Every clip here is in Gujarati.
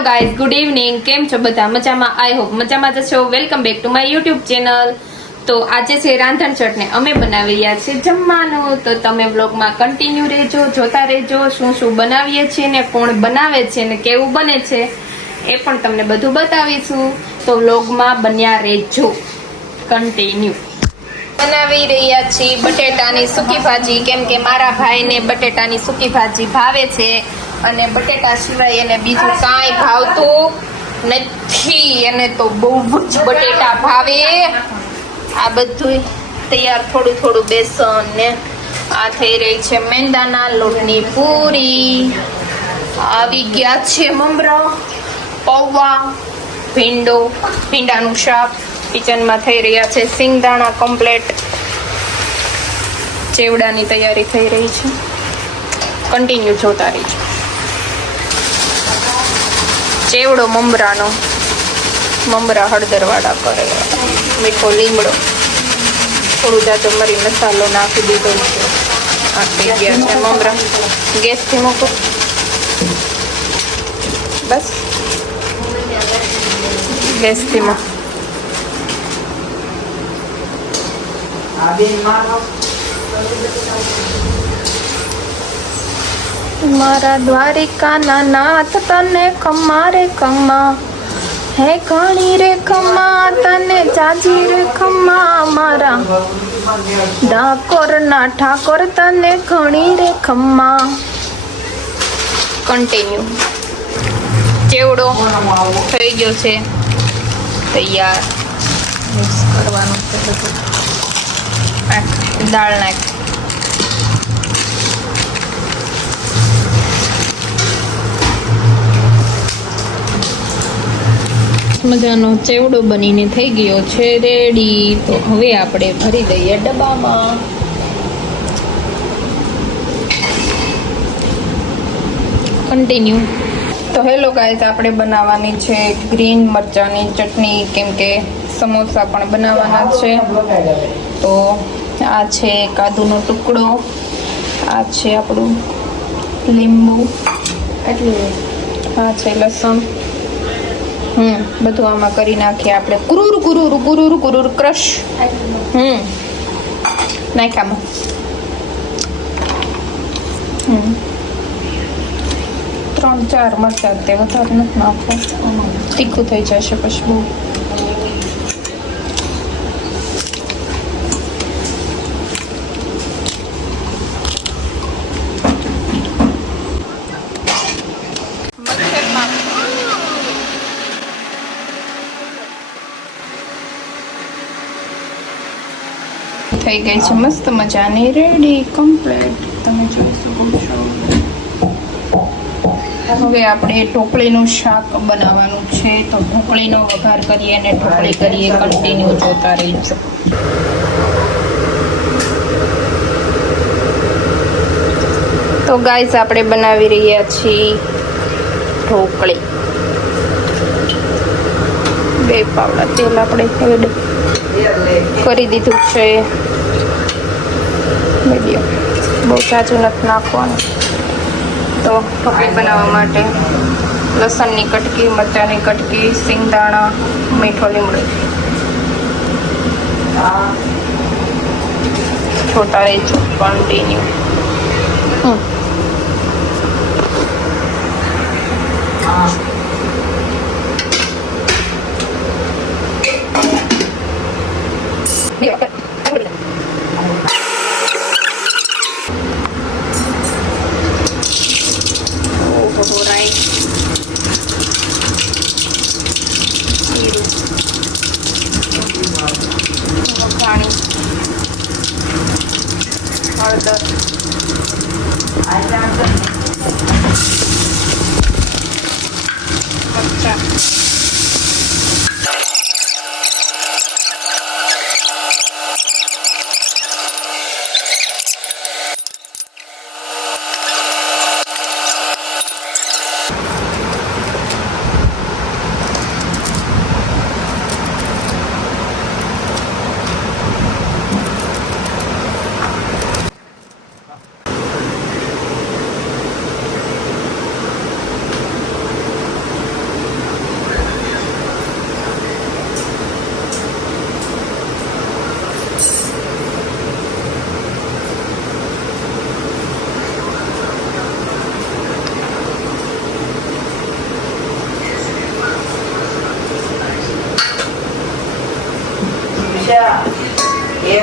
ગાઈઝ ગુડ ઇવનિંગ કેમ છો બધા? મજામાં? આઈ હોપ મજામાં જ છો. Welcome back to my YouTube channel તો આજે છે રાંધણ ચટને અમે બનાવી રહ્યા છીએ જમવાનું. તો તમે વ્લોગમાં કન્ટિન્યુ રહેજો, જોતા રહેજો, શું શું બનાવીએ છીએ ને કોણ બનાવે છે ને કેવું બને છે એ પણ તમને બધું બતાવીશું. તો વ્લોગમાં બન્યા રહેજો. કન્ટિન્યુ બનાવી રહ્યા છીએ બટેટાની સૂકી ભાજી. કેમ કે મારા ભાઈને બટેટાની સૂકી ભાજી ભાવે છે. અને બટેટા સિવાય એને બીજું કાંઈ ભાવતું નથી. એને તો બહુ જ બટેટા ભાવે. આ બધું તૈયાર થોડું થોડું બેસન ને આ થઈ રહી છે મેંદાના લોટની પૂરી. આવી ગયા છે મમરા, પૌવા, ભીંડો. ભીંડાનું શાક કિચનમાં થઈ રહ્યા છે. સિંગદાણા કમ્પ્લેટ ચેવડાની તૈયારી થઈ રહી છે. કન્ટિન્યુ જોતા રહીજો. ચેવડો મમરાનો. મમરા હળદરવાળા કરે. મીઠો લીમડો. થોડું જાજો મરી મસાલો નાખી દીધો છે. આ થઈ ગયા મમરા. ગેસથી મૂકો. બસ. ગેસથી મૂકો. મારા દ્વારિકાના નાથ તને ખમ્મા રે ખમ્મા. હે ઘણી રે ખમ્મા, તને જાજી રે ખમ્મા મારા. ડાકોરના ઠાકોર તને ઘણી રે ખમ્મા. કન્ટિન્યુ ચેવડો થઈ ગયો છે, તૈયાર. કરવાનું દાળ નાખ. મજાનો ચેવડો બનીને થઈ ગયો છે, રેડી. તો હવે આપણે ભરી દઈએ ડબ્બામાં. કન્ટિન્યુ તો હેલો ગાઈઝ આપણે બનાવવાની છે ગ્રીન મરચાંની ચટણી, કેમ કે સમોસા પણ બનાવવાના છે. તો આ છે કાદુનો ટુકડો, આ છે આપણું લીંબુ એટલું આ છે લસણ. બધું આમાં કરી નાખીએ આપણે. કુરુર કુરુર કુરુર કુરુર, ક્રશ. હમ. નાખ્યામાં. હમ. ત્રણ, ચાર મરચાં તે વધારે નથી નાખો તીખું થઈ જશે પછી બહુ. થઈ ગઈ છે. મસ્ત મજાની. રેડી કમ્પ્લીટ તમે જોઈ શકો છો. હવે આપણે ઢોકળીનું શાક બનાવવાનું છે. તો ઢોકળીનો વઘાર કરીએ અને ઢોકળી કરીએ. કન્ટિન્યુ જોતા રહીશું. તો ગાઈઝ આપણે બનાવી રહ્યા છીએ ઢોકળી. બે પાવડા તેલ આપણે કરી દીધું છે. મીડિયમ બહુ ઝાઝું નથી નાખવાનું. તો ઢોકળી બનાવવા માટે લસણની કટકી, મરચાંની કટકી, સિંગદાણા મીઠો લીમડો છોટા રહેજો કન્ટિન્યુ હમ.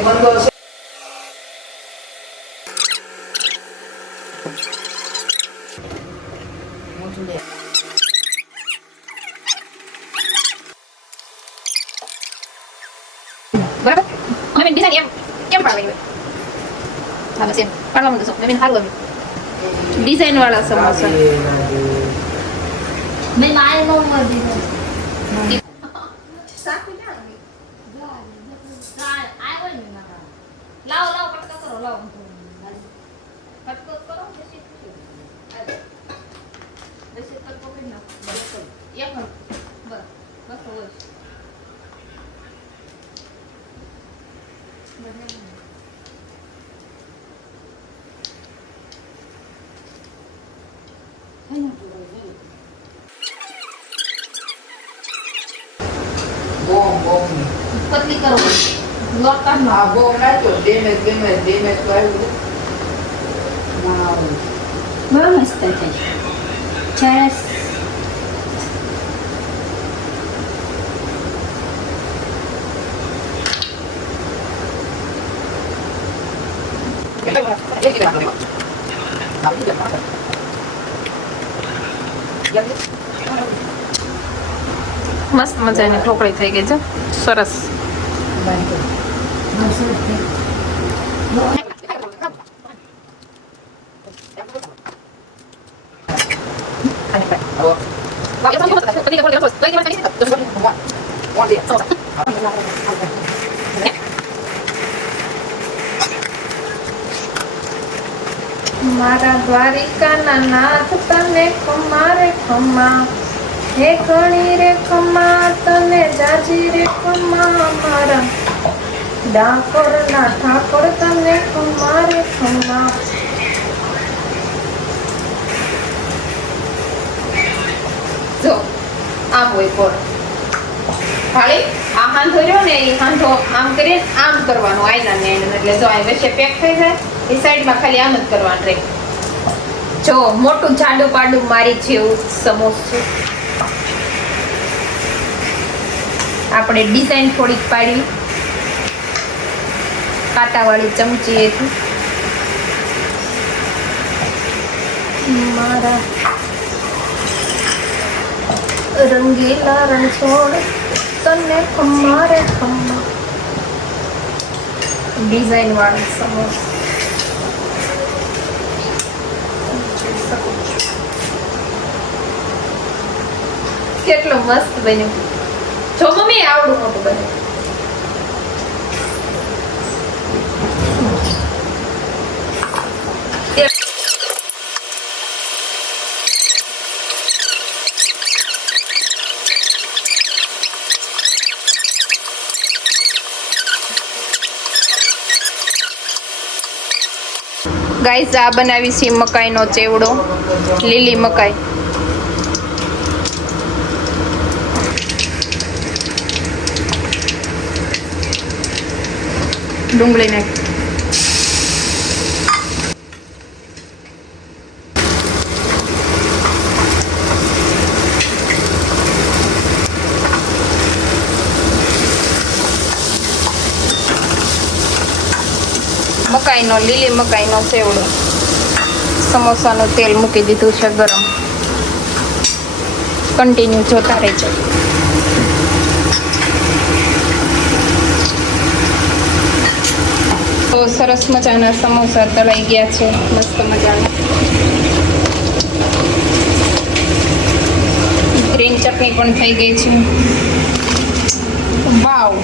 બંદો છે. બરાબર અમે ડિઝાઇન એમ કેમ પાડવાની હોય હા બસ એમ પાડવા માંગુ છું મેં સારું ગમ્યું ડિઝાઇન વાળા સમોસા મેં લાય નો પટકો કરો લાવો પટકો કરો પછી પછી પટકો કરી નાખો બસ એક બસ બસ હોય બોમ બોમ પતલી કરો લોટ કાઢ આ બોમ mas damage mas damage mas tu é બહુ મસ્ત છે સરસ મસ્ત મજાની ઢોકળી થઈ ગઈ છે સરસ મારા દ્વારિકાના નાથ તને કમારે ખમા. હે ઘણી રે ખમા, તને જાજી રે ખમા, મારા ડાકોર ના ઠાકોર તને કુમારે રે જો, આમ હોય કોણ? ખાલી આ હાંધો રહ્યો ને એ હાંધો આમ કરીને આમ કરવાનું, આયના ને એટલે જો આ વચ્ચે પેક થઈ જાય એ સાઈડમાં ખાલી આમ જ કરવાનું રહે. જો, મોટું જાડું પાડું મારી જેવું સમોસું આપણે ડિઝાઇન થોડીક પાડી. કાંટાવાળી ચમચી એક મારા રંગીલા રણછોડ તને ખમારે રે ખમ્મા. ડિઝાઇન વાળો સમોસા. કેટલો મસ્ત બન્યો. જો મમ્મી આવડું મોટું બન્યું. ગાઈસ આ બનાવી છે મકાઈનો ચેવડો. લીલી મકાઈ. ડુંગળી નાખ મકાઈનો, લીલી મકાઈનો સેવડો. સમોસાનું તેલ મૂકી દીધું છે ગરમ. કન્ટિન્યુ જોતા રહેજો. તો સરસ મજાના સમોસા તળાઈ ગયા છે. મસ્ત મજાના. ગ્રીન ચટણી પણ થઈ ગઈ છે. વાવ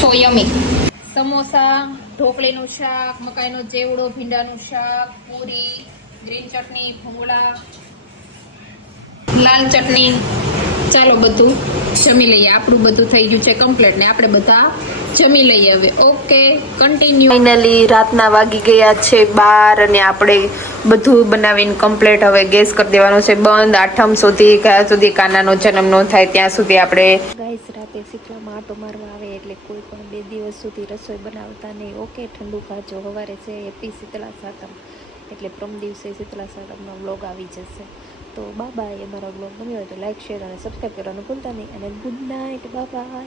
સો યમી સમોસા ઢોકળીનું શાક મકાઈનો ચેવડો ભીંડાનું શાક પૂરી ગ્રીન ચટણી ભૂંગળા લાલ ચટણી. ચાલો બધું જમી લઈએ. આપણું બધું થઈ ગયું છે કમ્પ્લીટ ને આપણે બધા જમી લઈએ હવે. ઓકે કન્ટિન્યુ ફાઇનલી રાતના વાગી ગયા છે બાર અને આપણે બધું બનાવીને કમ્પ્લીટ હવે ગેસ કરી દેવાનું છે. બંધ. આઠમ સુધી કયા સુધી કાનાનો જન્મ ન થાય ત્યાં સુધી આપણે ગાઈસ રાતે શીતળામાં આટો મારવા આવે એટલે કોઈ પણ બે દિવસ સુધી રસોઈ બનાવતા નહીં. ઓકે ઠંડુ ખાજો સવારે છે. એપી શીતળા સાતમ. એટલે પ્રમ દિવસે શીતળા સાતમનો બ્લોગ આવી જશે. તો બાય અમારો બ્લોગ ગમ્યો હોય તો લાઈક શેર અને સબસ્ક્રાઈબ કરવાનું ભૂલતા નહીં, અને ગુડ નાઇટ બાય